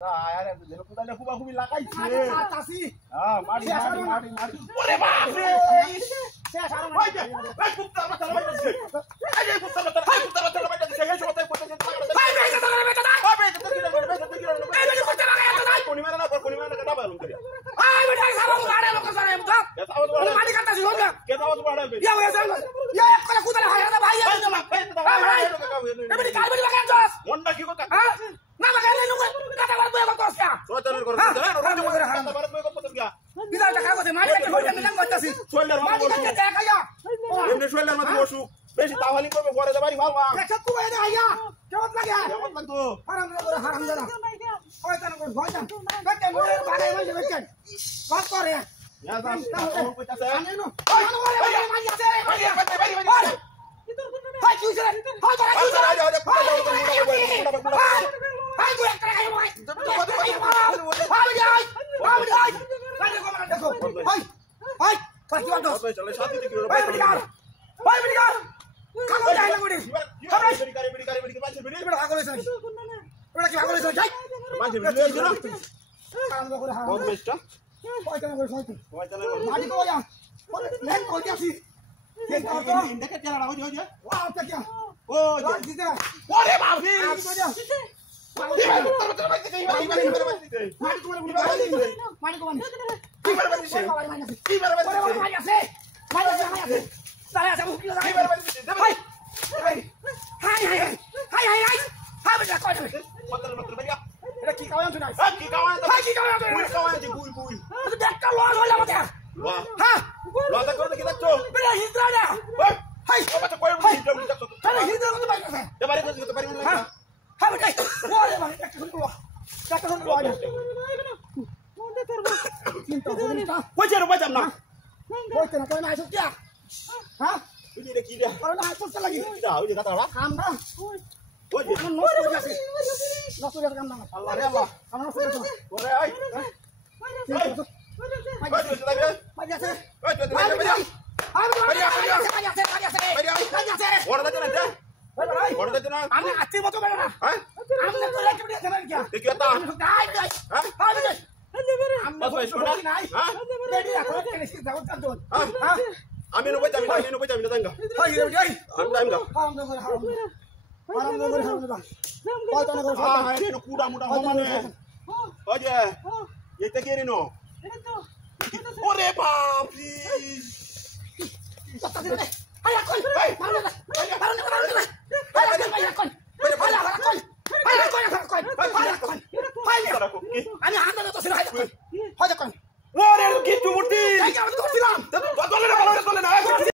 আরে যেন কোদালে খুবা খুবই লাগাইছে চাচি হ্যাঁ মারি ওরে বাপ রে শেষ আর ওই যে এই কুত্তার মাথা লাগাইছে এই কুত্তার মাথা লাগাইছে এই সময় করতে ভাই ভাই তো করে বেটা ওই বেটা তো কিলো এই বেটা করতে লাগাইছে না কোনি মারা না কাটা বালুম করে আই বেটা সারা গাড়ি লোক সারা এম তো মাটি কাটতাছি লোক কে আওয়াজ বাড়াবে ইয়া এক করে কুদালে হায় না ভাই এবারে কালবে লাগাই দস মন্ডা কি কথা না লাগাই নে লোক কাটা বার বই করতে আসা সোতালের করে রোজ করে হারাম বার বই করতে গিয়া বিদাল টাকা কইছে মাটি কাটতে হইছে না করতেছি সোল্ডার মাটি কাটতে দেখাইয়া এমনি সোল্ডার মধ্যে বসু বেশি তাওয়ালি করবে পরে দে বাড়ি ভালবা দেখছ তুই এনে আইয়া কেমন লাগে কেমন লাগতো হারাম জানা ওই তান কোন ভয় জান বেটে মোরে বাগাই মাঝে বেটে বাস করে ইয়া দাম কোন কইতাছে আমি নো ওই ওরে মাঝে আছে রে বাড়ি হাই কিছে হাই বাড়ি কিছে হাই তুই একটা গায় ভাই হাই হাই কাকি বাদ চলে সাথে কিলো ভাই বিড়িগার ভাই বিড়িগার কাকো যাই না গুড়ি বিড়ি মাঝে বিড়ি বড় আগলে আছে ওটা কি আগলে আছে যাই মাঝে বিড়ি হইছে না কাম করে হারাম কোন বেস্টটা ওই কেন করে সইতে ওই চলে মাটি কো যা লেন কই যাসি এই তো দেখে চলা হই হই ওয়া তা কি ও দিতে ওরে বাপ রে আজ তো যা মাটি কো মাটি কো মাটি আছে তাহলে আছে মুখ লাগা high high high high high high high বেটা কই তুমি এটা কি কাওয়ান তুই কি কাওয়ান কি কাওয়ান তুই গুই একটা লস হইলা মতে হ্যাঁ লতা করে কি দেখছো বেটা হিজরা না হাই বাবা তো কই বুঝি দেখছো তাহলে হিজরা করতে পারছ না এ বাড়ি তো পারি না হ্যাঁ বেটা ওরে ভাই একটা শুনলো আজ চিন্তা করবি না কই যারো বাজাম না কইতে না কই না আইছ কি হ্যাঁ তুই রে কি রে কারণ আইছ তো লাগি দা ওই কথা বাবা কাম না ওই যে আমি নষ্ট হয়ে যাচ্ছে নষ্ট হয়ে কাম না আল্লাহ রে আল্লাহ আমার নষ্ট হয়ে যাচ্ছে ওরে আই ওই তুই লাগবে মাঝে আছে ওই তুই লাগবে ওরে দাও না ওরে দাও না আমি আছি মতো বেড়া না হ্যাঁ আমি তো রেখে দিয়ে দেবেন কি দেখি তা আমি গাই গাই হ্যাঁ আমি বাস ভাই শোনা নাই হ্যাঁ রেডি রাখো কেন সে যাও চাঁদন হ্যাঁ আমি নবই যাবি না জাঙ্গা হাই যাই আমি টাইম দাও হারাম দে হারাম কই তো না কই হ্যাঁ রে কুড়া মুড়া মানে ওই যে এটা কে রে নো ওরে বাপ রে হাই কই মারো না আমি হাত ধরে তো ছিল হাই কই